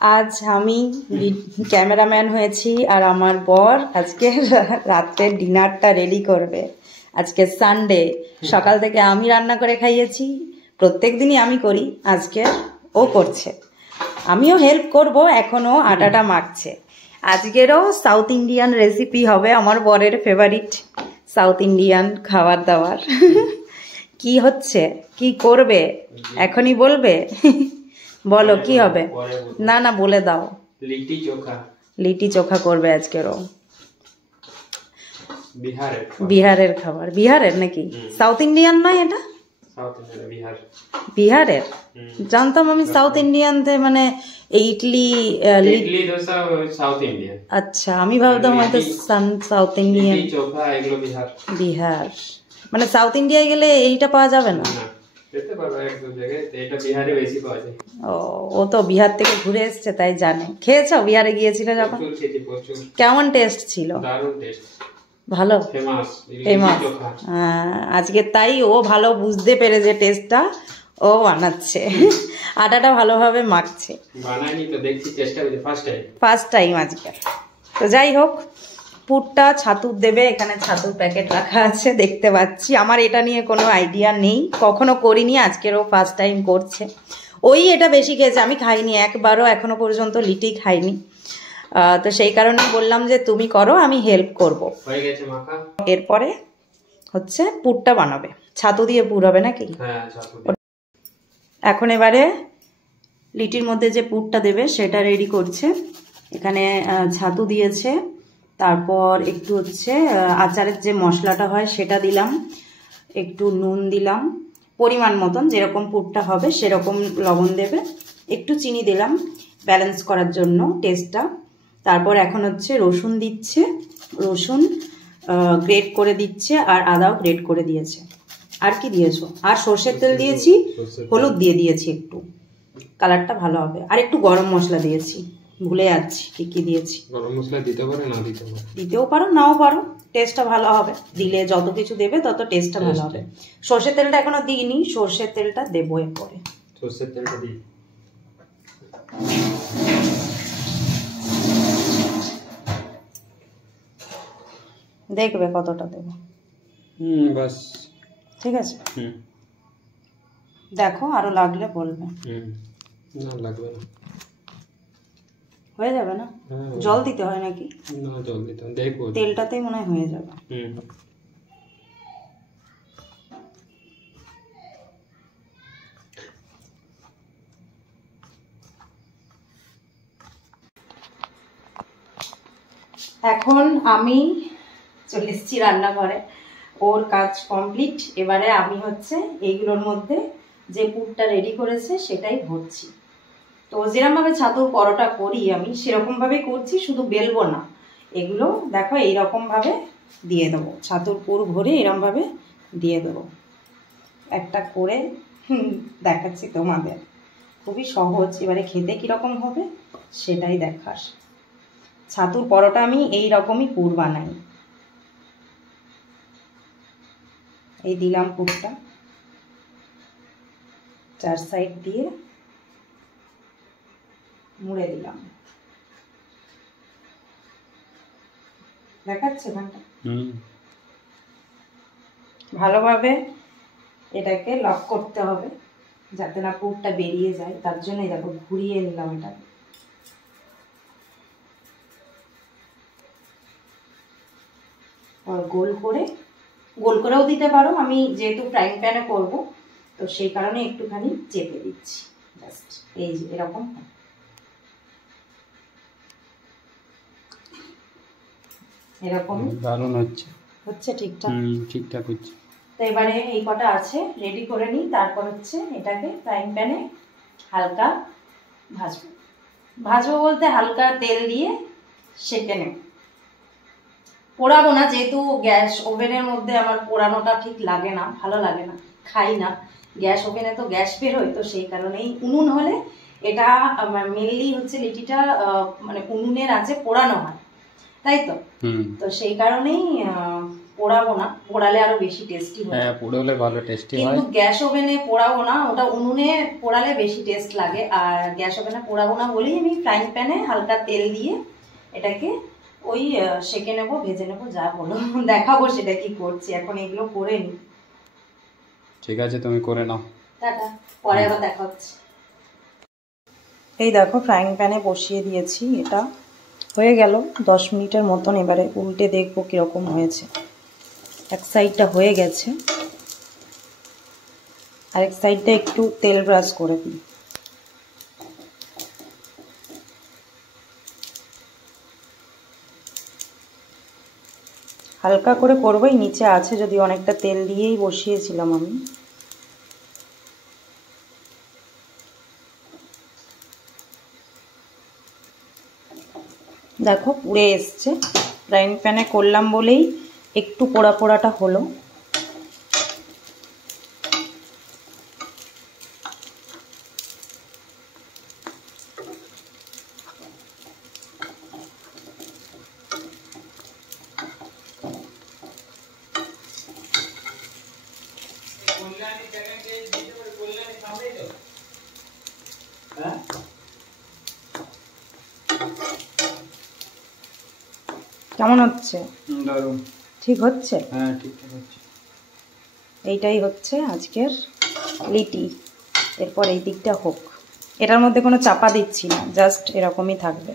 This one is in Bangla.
আজ আমি ক্যামেরাম্যান হয়েছি আর আমার বর আজকে রাত্রের ডিনারটা রেডি করবে। আজকে সানডে, সকাল থেকে আমি রান্না করে খাইয়েছি। প্রত্যেক দিনই আমি করি, আজকে ও করছে। আমিও হেল্প করব, এখনো আটাটা মাখছে। আজকেরও সাউথ ইন্ডিয়ান রেসিপি হবে, আমার বরের ফেভারিট সাউথ ইন্ডিয়ান খাবার দাবার। কি হচ্ছে, কি করবে এখনই বলবে? বলো কি হবে? না না বলে দাও। লিটি চোখা। লিটি চোখা করবে আজকেরও। বিহারের খাবার। বিহারের নাকি? সাউথ ইন্ডিয়ান নয় এটা? বিহারের? জানতাম আমি সাউথ ইন্ডিয়ান মানে ইডলি ডোসা সাউথ ইন্ডিয়ান। আচ্ছা, আমি ভাবতাম হয়তো সাউথ ইন্ডিয়ান। লিটি চোখা এগুলো বিহার মানে সাউথ ইন্ডিয়ায় গেলে এইটা পাওয়া যাবে না? ও তো বিহার থেকে ঘুরে এসছে, তাই জানে। খেয়েছো বিহারে গিয়েছিল যখন? কেমন টেস্ট ছিল? ভালো, ফেমাস। আজকে তাই ও ভালো বুঝতে পেরে যে টেস্টটা ও বানাচ্ছে, আটাটা ভালোভাবে মাখছে। ফার্স্ট টাইম আজকে। তো যাই হোক, পুরটা ছাতুর দেবে। এখানে ছাতুর প্যাকেট রাখা আছে দেখতে পাচ্ছি। আমার এটা নিয়ে কোনো আইডিয়া নেই, কখনো করিনি, আজকেরও ফার্স্ট টাইম করছে। ওই এটা বেশি খেয়েছে, আমি খাইনি একবারও এখনো পর্যন্ত লিটি খাইনি। তো সেই কারণে বললাম যে তুমি করো, আমি হেল্প করব। এরপরে হচ্ছে পুরটা বানাবে, ছাতু দিয়ে পুর হবে নাকি? এখন এবারে লিটির মধ্যে যে পুরটা দেবে সেটা রেডি করছে। এখানে ছাতু দিয়েছে, তারপর একটু হচ্ছে আচারের যে মশলাটা হয় সেটা দিলাম, একটু নুন দিলাম পরিমাণ মতন, যেরকম পুরটা হবে সেরকম লবণ দেবে, একটু চিনি দিলাম ব্যালেন্স করার জন্য টেস্টটা। তারপর এখন হচ্ছে রসুন দিচ্ছে, রসুন গ্রেট করে দিচ্ছে, আর আদাও গ্রেট করে দিয়েছে। আর কি দিয়েছো? আর সর্ষের তেল দিয়েছি, হলুদ দিয়ে দিয়েছি একটু, কালারটা ভালো হবে। আর একটু গরম মশলা দিয়েছি, ভুলে যাচ্ছি কি কি দিয়েছি। গরম মশলা দিতে পারো, না দিতে পারো, দিতেও পারো নাও পারো, টেস্টটা ভালো হবে। দিলে যত কিছু দেবে তত টেস্টটা ভালো হবে। সর্ষের তেলটা এখনো দিইনি, সর্ষের তেলটা দেবো এরপরে। সর্ষের তেলটা দিই, দেখবে কতটা দেবো। বাস ঠিক আছে, দেখো আরো লাগলে বলবে। না লাগবে না, হয়ে যাবে না? জল দিতে হয় নাকি? না জল দিতে হয়, দেখো তেলটাতেই মনে হয় হয়ে যাবে। এখন আমি চলে এসেছি রান্নাঘরে, ওর কাজ কমপ্লিট। এবারে আমি হচ্ছে এইগুলোর মধ্যে যে পুরটা রেডি করেছে সেটাই ভরছি। তো যেরকমভাবে ছাতুর পরোটা করি আমি সেরকমভাবেই করছি, শুধু বেলবো না। এগুলো দেখো এইরকমভাবে দিয়ে দেবো, ছাতুর পুর ভরে এরকমভাবে দিয়ে দেবো। একটা করে দেখাচ্ছি তোমাদের, খুবই সহজ। এবারে খেতে কীরকম হবে সেটাই দেখার। ছাতুর পরোটা আমি এই রকমই পুর বানাই। এই দিলাম পুরটা, চার সাইড দিয়ে মুড়ে দিলাম। দেখাচ্ছে এখানটা ভালোভাবে এটাকে লক করতে হবে যাতে না পুরটা বেরিয়ে যায়, তার জন্য দেখো ঘুরিয়ে নিলাম এটা। গোল করেও দিতে পারো, আমি যেহেতু ফ্রাইং প্যানে করব তো সেই কারণে একটুখানি চেপে দিচ্ছি, জাস্ট এই যে এরকম। এরকম দারুণ হচ্ছে ঠিকঠাক হচ্ছে। তো এবারে এই কটা আছে রেডি করে নিই, তারপর হচ্ছে এটাকে ফ্রাইং প্যানে হালকা ভাজবো বলতে হালকা তেল দিয়ে সেঁকে নেব। পোড়াবো না, যেহেতু গ্যাস ওভেনের মধ্যে আমার পোড়ানোটা ঠিক লাগে না, ভালো লাগে না, খাই না। গ্যাস ওভেনে তো গ্যাস বেরোয়, তো সেই কারণেই উনুন হলে এটা মেনলি হচ্ছে লিটিটা মানে উনুনের আঁচে পোড়ানো হয়, তাই তো। তো সেই কারণেই পোড়াবো না, পোড়ালে আরো বেশি টেস্টি হয়। হ্যাঁ পোড়ালে ভালো টেস্টি হয়, কিন্তু গ্যাস ওভেনে পোড়াবো না, ওটা উনুনে পোড়ালে বেশি টেস্ট লাগে। আর গ্যাস ওভেনে পোড়াবো না বলেই আমি ফ্রাইং প্যানে হালকা তেল দিয়ে এটাকে ওই সেঁকে নেবো, ভেজে নেবো, যা বলো। দেখাবো সেটা কি করছি, এখন এগুলো করে নি। ঠিক আছে তুমি করে নাও, টাটা, পরে আবার দেখা হচ্ছে। এই দেখো ফ্রাইং প্যানে বসিয়ে দিয়েছি, এটা হয়ে গেল 10 মিনিটের মতন। এবারে উল্টে দেখবো কিরকম হয়েছে। এক সাইডটা হয়ে গেছে, আরেক সাইডটা একটু তেল ব্রাশ করে দিই। হালকা করে করবোই, নিচে আছে যদি, অনেকটা তেল দিয়েই বসিয়েছিলাম আমি। দেখো পুড়ে এসছে, ফ্রাইং প্যানে করলাম বলেই একটু পোড়া পোড়াটা হলো। কেমন হচ্ছে? দারুণ, ঠিক হচ্ছে? হ্যাঁ ঠিক হচ্ছে। এইটাই হচ্ছে আজকের লিটি। এরপর এই দিকটা হোক, এটার মধ্যে কোনো চাপা দিচ্ছি না, জাস্ট এরকমই থাকবে।